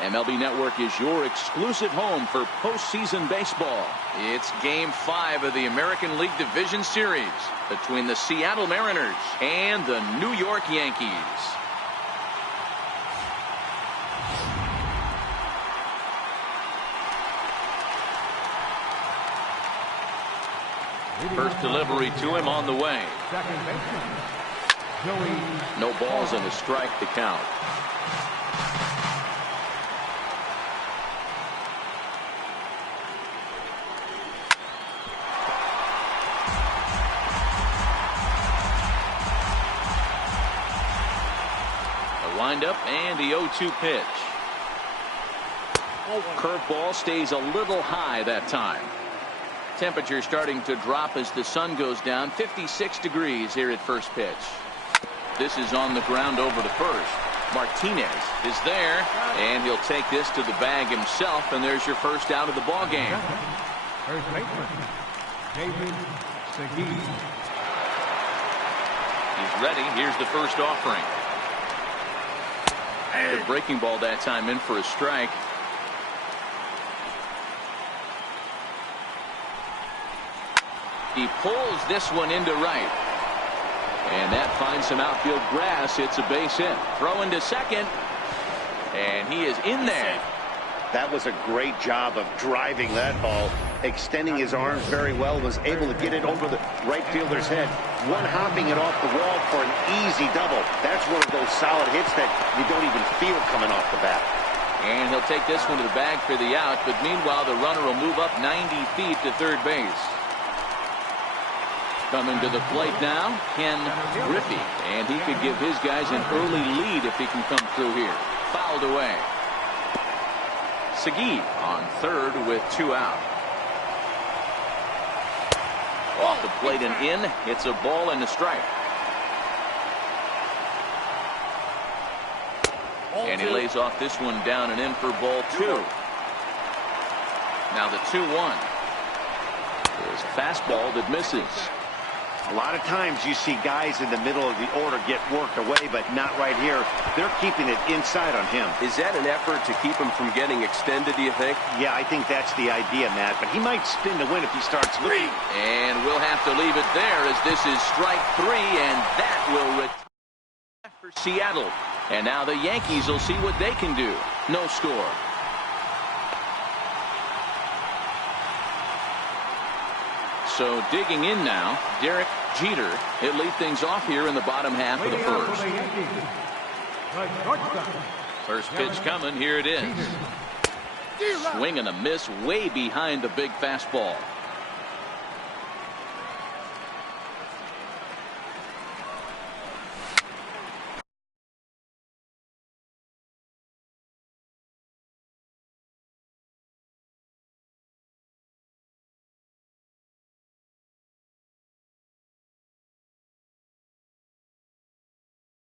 MLB Network is your exclusive home for postseason baseball. It's Game 5 of the American League Division Series between the Seattle Mariners and the New York Yankees. First delivery to him on the way. No balls and a strike to count. A windup and the 0-2 pitch. Curveball stays a little high that time. Temperature starting to drop as the sun goes down. 56 degrees here at first pitch. This is on the ground over to first. Martinez is there, and he'll take this to the bag himself, and there's your first out of the ball game. First baseman, He's ready. Here's the first offering. The breaking ball that time in for a strike. He pulls this one into right. And that finds some outfield grass. It's a base hit. Throw into second. And he is in there. That was a great job of driving that ball. Extending his arms very well. Was able to get it over the right fielder's head. One hopping it off the wall for an easy double. That's one of those solid hits that you don't even feel coming off the bat. And he'll take this one to the bag for the out. But meanwhile, the runner will move up 90 feet to third base. Coming to the plate now, Ken Griffey. And he could give his guys an early lead if he can come through here. Fouled away. Segui on third with 2 out. Off the plate and in. It's a ball and a strike. And he lays off this one down and in for ball 2. Now the 2-1. His fastball that misses. A lot of times you see guys in the middle of the order get worked away, but not right here. They're keeping it inside on him. Is that an effort to keep him from getting extended, do you think? Yeah, I think that's the idea, Matt. But he might spin to win if he starts looking. And we'll have to leave it there as this is strike 3, and that will retire for Seattle. And now the Yankees will see what they can do. No score. So digging in now, Derek Jeter. He'll lead things off here in the bottom half of the first. First pitch coming. Here it is. Swing and a miss way behind the big fastball.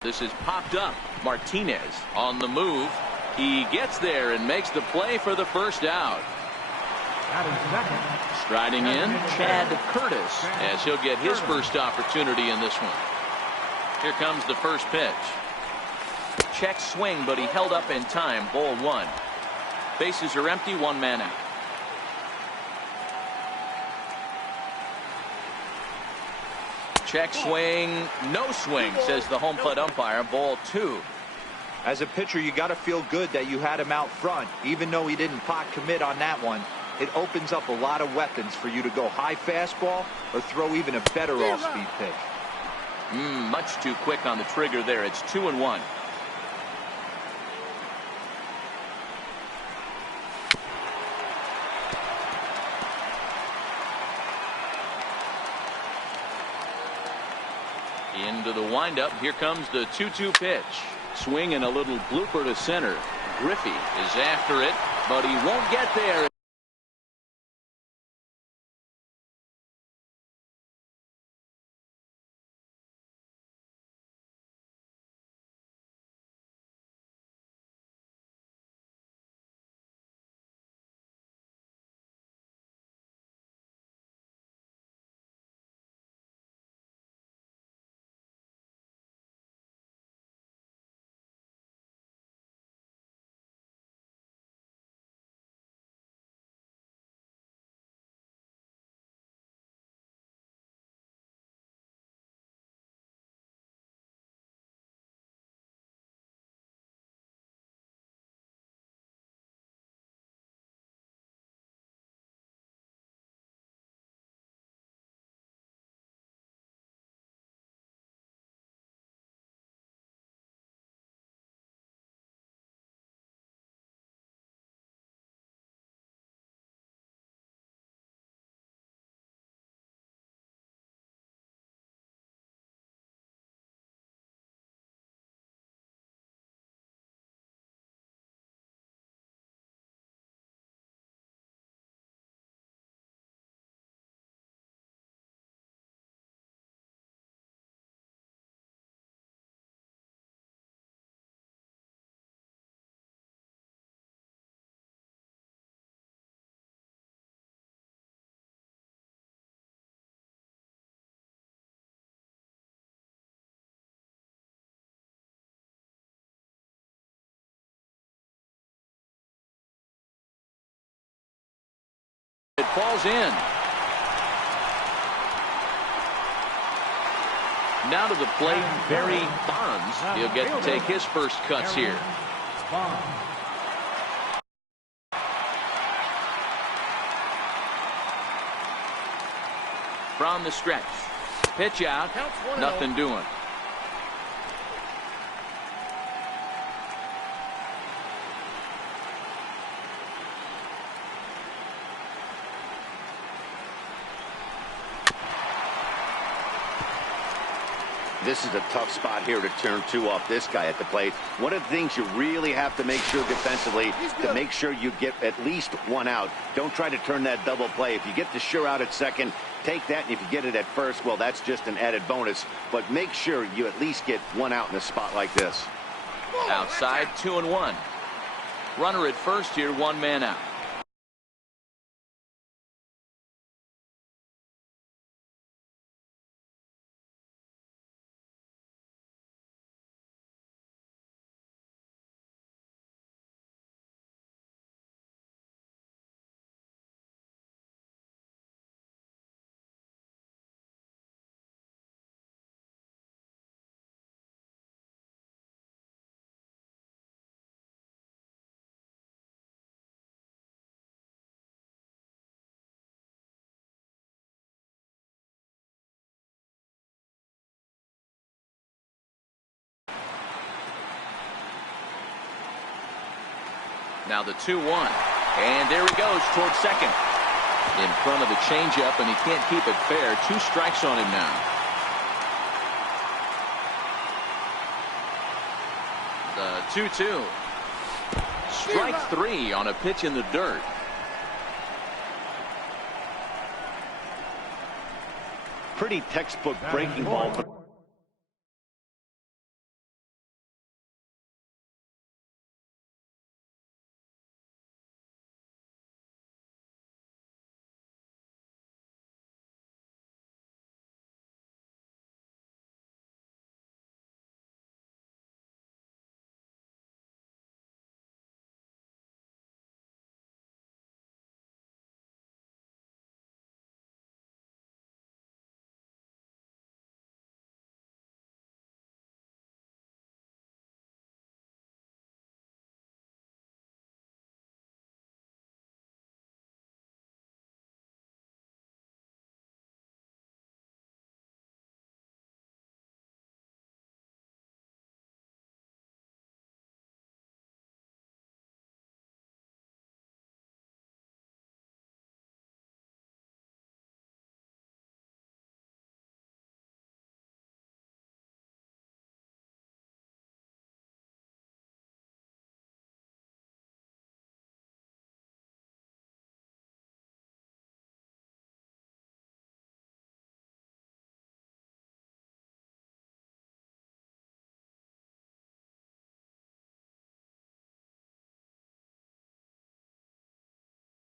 This is popped up. Martinez on the move. He gets there and makes the play for the first out. Striding in, Chad Curtis, as he'll get his first opportunity in this one. Here comes the first pitch. Check swing, but he held up in time. Ball 1. Bases are empty. 1 man out. Check swing, no swing, says the home plate umpire. Ball 2. As a pitcher, you got to feel good that you had him out front, even though he didn't pot commit on that one. It opens up a lot of weapons for you to go high fastball or throw even a better off-speed pitch. Much too quick on the trigger there. It's 2-1. Into the windup. Here comes the 2-2 pitch. Swing and a little blooper to center. Griffey is after it, but he won't get there. It falls in. Now to the plate, Barry Bonds. He'll get to take his first cuts here. From the stretch. Pitch out. Nothing doing. This is a tough spot here to turn two off this guy at the plate. One of the things you really have to make sure defensively to make sure you get at least one out. Don't try to turn that double play. If you get the sure out at second, take that, and if you get it at first, well, that's just an added bonus. But make sure you at least get one out in a spot like this. Outside, 2-1. Runner at first here, one man out. Now the 2-1. And there he goes towards second. In front of the changeup, and he can't keep it fair. 2 strikes on him now. The 2-2. Strike 3 on a pitch in the dirt. Pretty textbook breaking ball.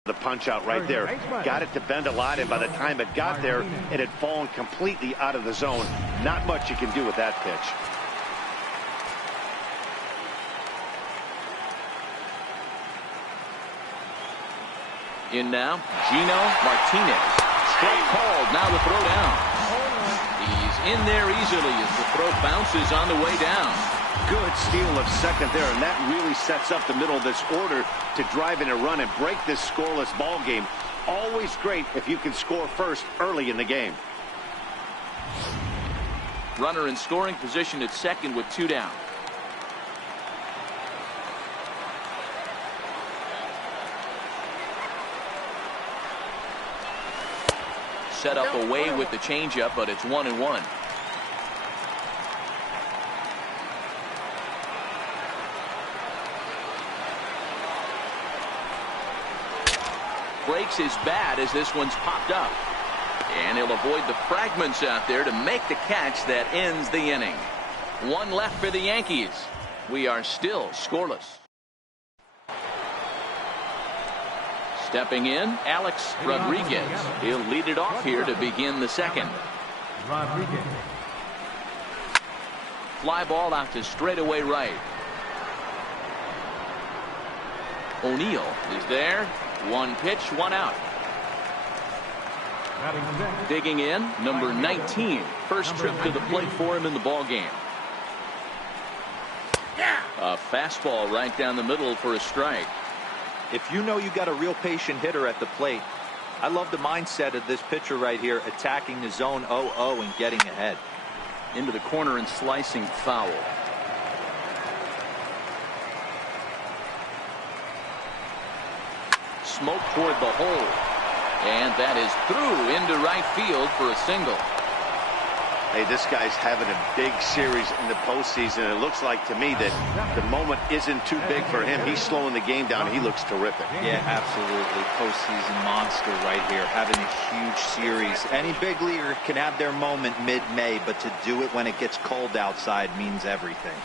The punch out right there. Got it to bend a lot, and by the time it got there, it had fallen completely out of the zone. Not much you can do with that pitch. In now, Gino Martinez. Strike called. Now the throw down. He's in there easily as the throw bounces on the way down. Good steal of second there, and that really sets up the middle of this order to drive in a run and break this scoreless ball game. Always great if you can score first early in the game. Runner in scoring position at second with 2 down. Set up away with the changeup, but it's 1-1. Breaks his bat as this one's popped up. And he'll avoid the fragments out there to make the catch that ends the inning. 1 left for the Yankees. We are still scoreless. Stepping in, Alex Rodriguez. He'll lead it off here to begin the second. Rodriguez. Fly ball out to straightaway right. O'Neill is there. 1 pitch, 1 out. Batting sixth. Digging in, number 19. First trip to the plate for him in the ball game. A fastball right down the middle for a strike. If you know you got a real patient hitter at the plate, I love the mindset of this pitcher right here, attacking the zone 0-0 and getting ahead. Into the corner and slicing foul. Smoke toward the hole. And that is through into right field for a single. Hey, this guy's having a big series in the postseason. It looks like to me that the moment isn't too big for him. He's slowing the game down. He looks terrific. Yeah, absolutely. Postseason monster right here, having a huge series. Any big leaguer can have their moment mid-May, but to do it when it gets cold outside means everything.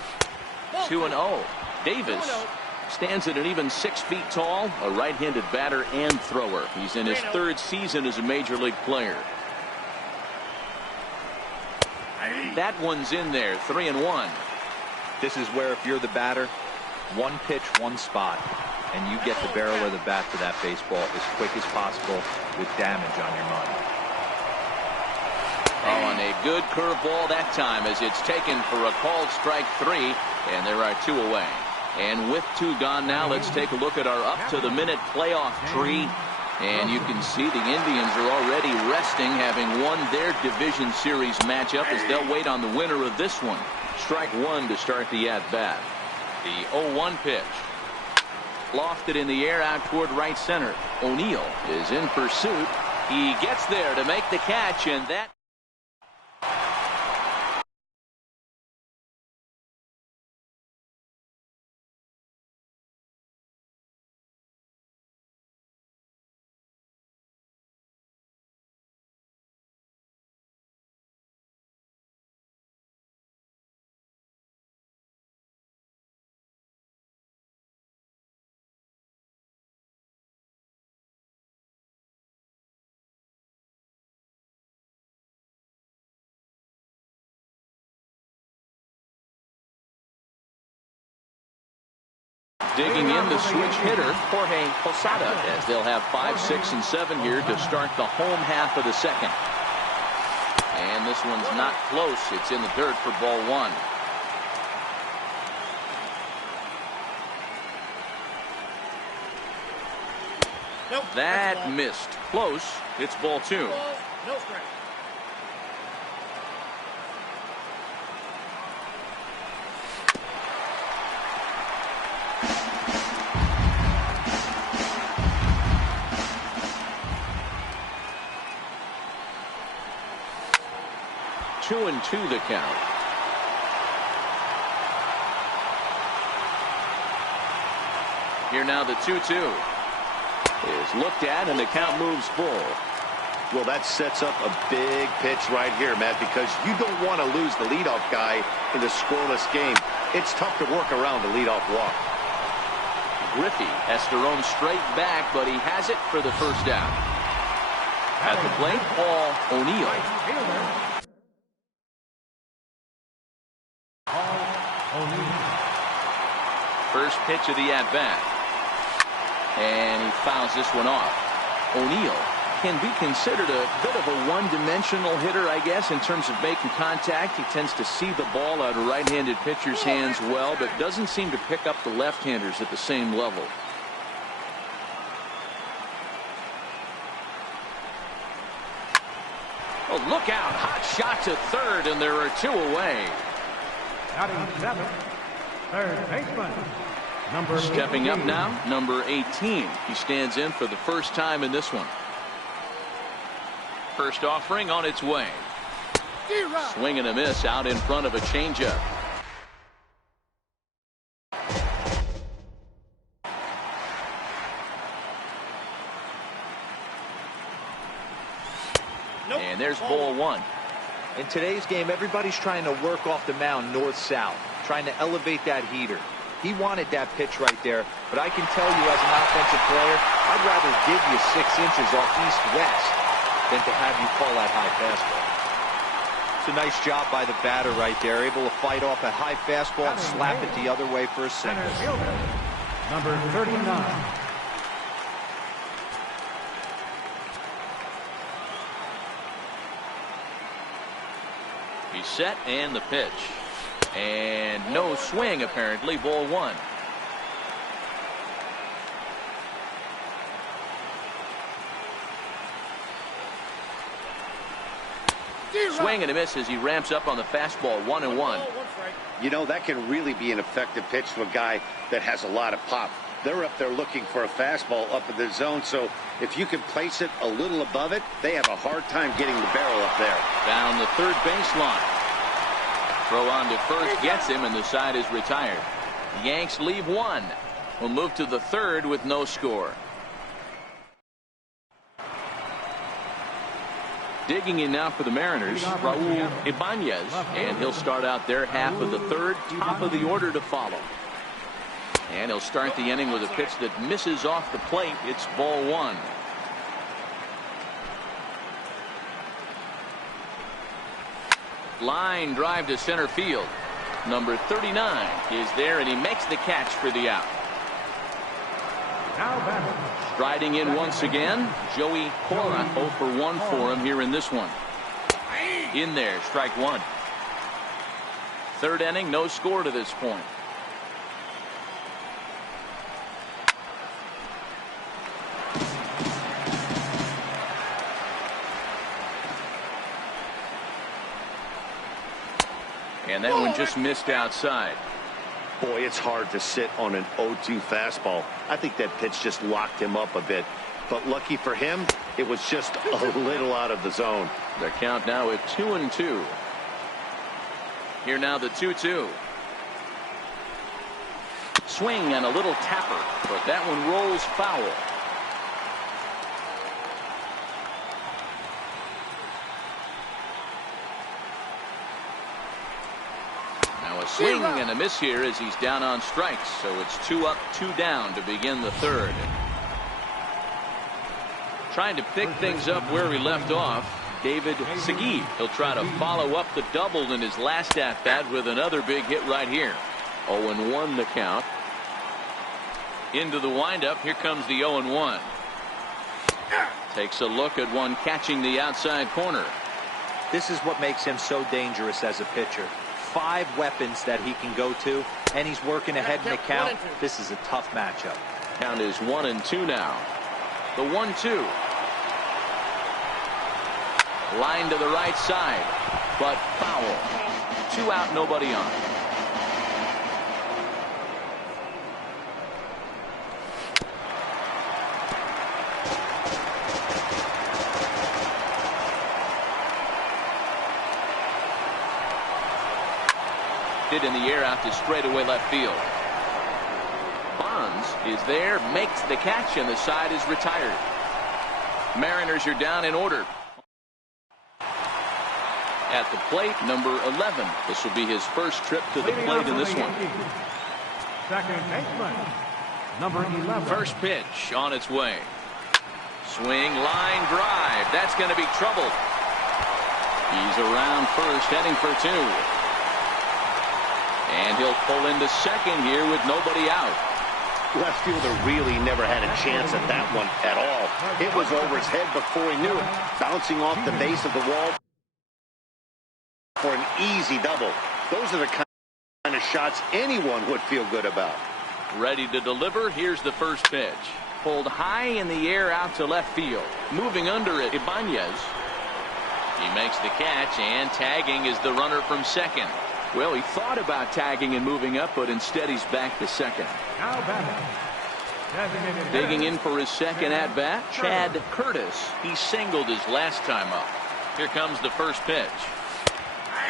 2-0. Davis stands at an even 6 feet tall, a right-handed batter and thrower. He's in his third season as a major league player. That one's in there, 3-1. This is where if you're the batter, one pitch, one spot, and you get the barrel of the bat to that baseball as quick as possible with damage on your mind. Oh, and a good curveball that time as it's taken for a called strike 3, and there are 2 away. And with 2 gone now, let's take a look at our up-to-the-minute playoff tree. And you can see the Indians are already resting, having won their division series matchup as they'll wait on the winner of this one. Strike 1 to start the at-bat. The 0-1 pitch. Lofted in the air out toward right center. O'Neill is in pursuit. He gets there to make the catch, and that... Digging in the switch hitter, Jorge Posada, as they'll have 5, 6, and 7 here to start the home half of the second. And this one's not close. It's in the dirt for ball 1. Nope, that missed. Close. It's ball 2. No strike. Two and 2 the count. Here now the 2-2 is looked at, and the count moves full. Well, that sets up a big pitch right here, Matt, because you don't want to lose the leadoff guy in a scoreless game. It's tough to work around the leadoff walk. Griffey has to roam straight back, but he has it for the first down. At the plate, Paul O'Neill. First pitch of the at-bat. And he fouls this one off. O'Neill can be considered a bit of a one-dimensional hitter, I guess, in terms of making contact. He tends to see the ball out of right-handed pitchers' hands well, but doesn't seem to pick up the left-handers at the same level. Oh, look out. Hot shot to third, and there are 2 away. Batting 7, third baseman. Stepping up now, number 18. He stands in for the first time in this one. First offering on its way. Swing and a miss out in front of a changeup. And there's ball 1. In today's game, everybody's trying to work off the mound north-south, trying to elevate that heater. He wanted that pitch right there, but I can tell you as an offensive player, I'd rather give you 6 inches off east-west than to have you call that high fastball. It's a nice job by the batter right there, able to fight off a high fastball and slap it the other way for a single. Number 39. He's set and the pitch. And no swing apparently. Ball one. Swing and a miss as he ramps up on the fastball. 1-1. You know, that can really be an effective pitch to a guy that has a lot of pop. They're up there looking for a fastball up in the zone, so if you can place it a little above it, they have a hard time getting the barrel up there. Down the third baseline. Throw on to first gets him, and the side is retired. The Yanks leave one. We'll move to the third with no score. Digging in now for the Mariners, Raul Ibanez, and he'll start out there half of the third, top of the order to follow. And he'll start the inning with a pitch that misses off the plate. It's ball one. Line drive to center field. Number 39 is there, and he makes the catch for the out. Now batting. Striding in once again, Joey Cora. 0 for 1 for him here in this one. In there, strike one. Third inning, no score to this point. And that one just missed outside. Boy, it's hard to sit on an 0-2 fastball. I think that pitch just locked him up a bit. But lucky for him, it was just a little out of the zone. The count now at 2-2. Here now the 2-2. Swing and a little tapper, but that one rolls foul. A swing and a miss here as he's down on strikes, so it's 2 up, 2 down to begin the third. Trying to pick things up where we left off, David Segui. He'll try to follow up the double in his last at bat with another big hit right here. 0-1 the count. Into the windup. Here comes the 0-1. Takes a look at one catching the outside corner. This is what makes him so dangerous as a pitcher. 5 weapons that he can go to, and he's working ahead in the count. This is a tough matchup. Count is 1-2 now. The 1-2. Line to the right side, but foul. 2 out, nobody on. In the air out to straightaway left field. Bonds is there, makes the catch, and the side is retired. Mariners are down in order. At the plate, number 11. This will be his first trip to the plate in this one. Second baseman, number 11. First pitch on its way. Swing, line drive. That's going to be trouble. He's around first, heading for 2. And he'll pull into second here with nobody out. Left fielder really never had a chance at that one at all. It was over his head before he knew it. Bouncing off the base of the wall for an easy double. Those are the kind of shots anyone would feel good about. Ready to deliver. Here's the first pitch. Pulled high in the air out to left field. Moving under it, Ibanez. He makes the catch, and tagging is the runner from second. Well, he thought about tagging and moving up, but instead he's back to second. Now batting. Digging in for his second at bat, Chad Curtis. He singled his last time up. Here comes the first pitch.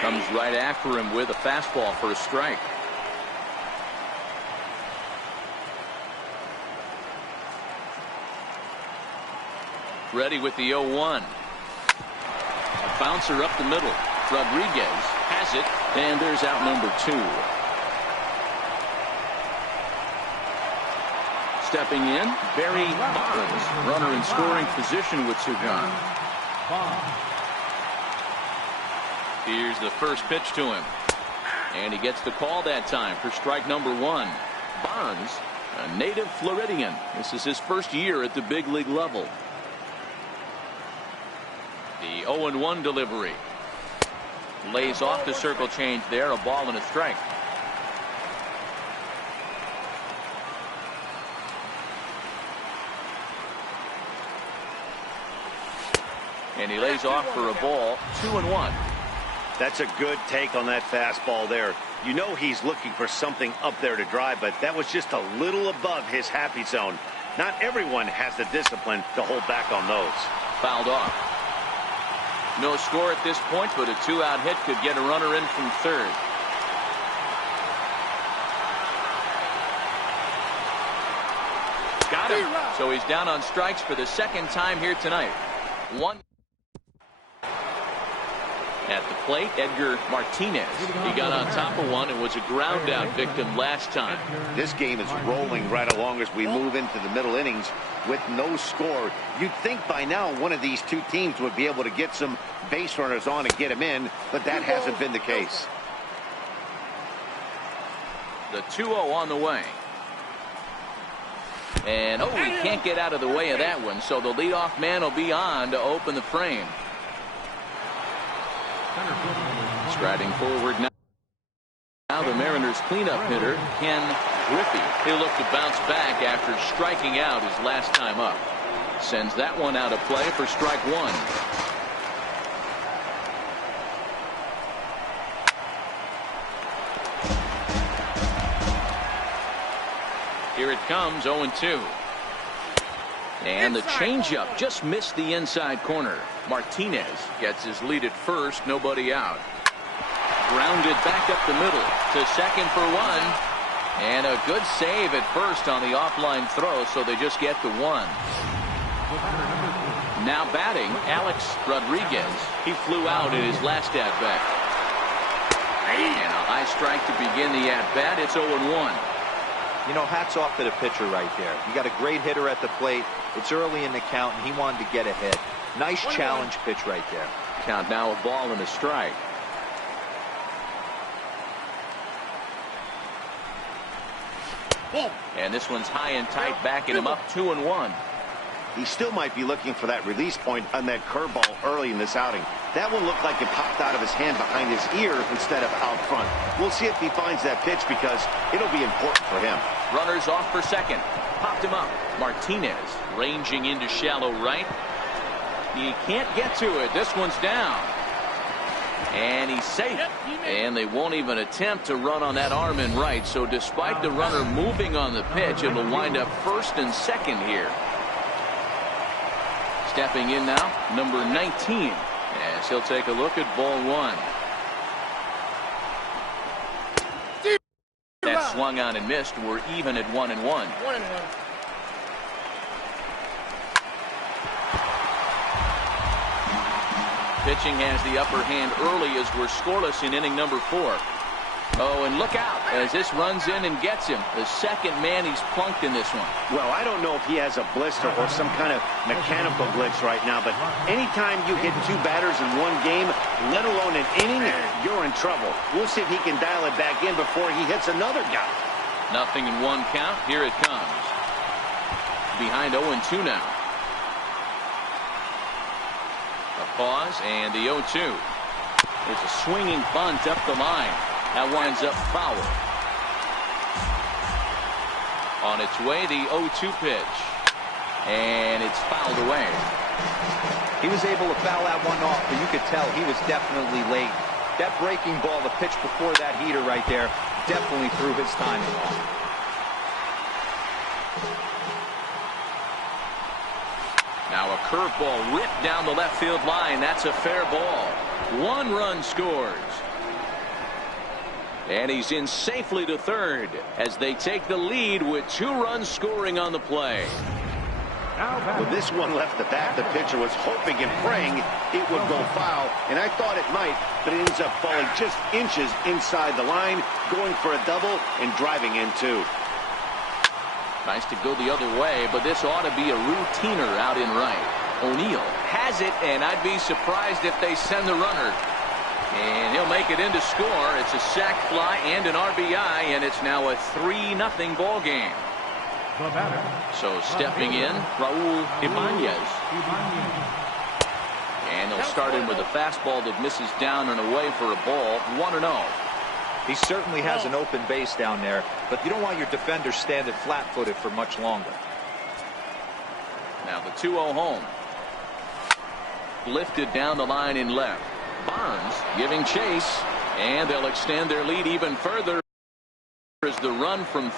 Comes right after him with a fastball for a strike. Ready with the 0-1. A bouncer up the middle. Rodriguez has it, and there's out number 2. Stepping in, Barry Bonds, runner in scoring position with 2 gone. Here's the first pitch to him, and he gets the call that time for strike number 1. Bonds, a native Floridian. This is his first year at the big league level. The 0-1 delivery. Lays off the circle change there. A ball and a strike. And he lays off for a ball. 2-1. That's a good take on that fastball there. You know he's looking for something up there to drive, but that was just a little above his happy zone. Not everyone has the discipline to hold back on those. Fouled off. No score at this point, but a 2-out hit could get a runner in from third. Got him. So he's down on strikes for the second time here tonight. One. At the plate, Edgar Martinez. He got on top of one and was a ground out victim last time. This game is rolling right along as we move into the middle innings with no score. You'd think by now one of these two teams would be able to get some base runners on and get them in, but that hasn't been the case. The 2-0 on the way. And, he can't get out of the way of that one, so the leadoff man will be on to open the frame. Striding forward now. Now the Mariners cleanup hitter, Ken Griffey. He'll look to bounce back after striking out his last time up. Sends that one out of play for strike one. Here it comes, 0-2. And the changeup just missed the inside corner. Martinez gets his lead at first, nobody out. Grounded back up the middle to second for one. And a good save at first on the offline throw, so they just get the one. Now batting, Alex Rodriguez. He flew out in his last at-bat. And a high strike to begin the at-bat. It's 0-1. You know, hats off to the pitcher right there. You got a great hitter at the plate. It's early in the count, and he wanted to get a hit. Nice challenge pitch right there. Count now, a ball and a strike. And this one's high and tight, backing him up 2-1. He still might be looking for that release point on that curveball early in this outing. That one looked like it popped out of his hand behind his ear instead of out front. We'll see if he finds that pitch because it'll be important for him. Runners off for second. Popped him up. Martinez ranging into shallow right. He can't get to it. This one's down. And he's safe. And they won't even attempt to run on that arm in right. So despite the runner moving on the pitch, it'll wind up first and second here. Stepping in now, number 19. As he'll take a look at ball one. That swung on and missed. We're even at 1-1. 1-1. Pitching has the upper hand early as we're scoreless in inning number 4. Oh, and look out as this runs in and gets him. The second man he's plunked in this one. Well, I don't know if he has a blister or some kind of mechanical glitch right now, but anytime you hit two batters in one game, let alone an inning, you're in trouble. We'll see if he can dial it back in before he hits another guy. Nothing in one count. Here it comes. Behind 0-2 now. A pause and the 0-2. It's a swinging bunt up the line. That winds up foul. On its way, the 0-2 pitch. And it's fouled away. He was able to foul that one off, but you could tell he was definitely late. That breaking ball, the pitch before that heater right there, definitely threw his timing off. Now a curveball ripped down the left field line. That's a fair ball. 1 run scores. And he's in safely to third as they take the lead with 2 runs scoring on the play. Well, this one left the bat. The pitcher was hoping and praying it would go foul, and I thought it might, but it ends up falling just inches inside the line, going for a double and driving in 2. Nice to go the other way, but this ought to be a routiner out in right. O'Neill has it, and I'd be surprised if they send the runner. And he'll make it in to score. It's a sac fly and an RBI, and it's now a 3-0 ball game. So stepping in, Raul Ibanez. And they'll start in with a fastball that misses down and away for a ball. 1-0. He certainly has an open base down there, but you don't want your defender standing flat-footed for much longer. Now the 2-0 home. Lifted down the line in left. Barnes giving chase, and they'll extend their lead even further as the run from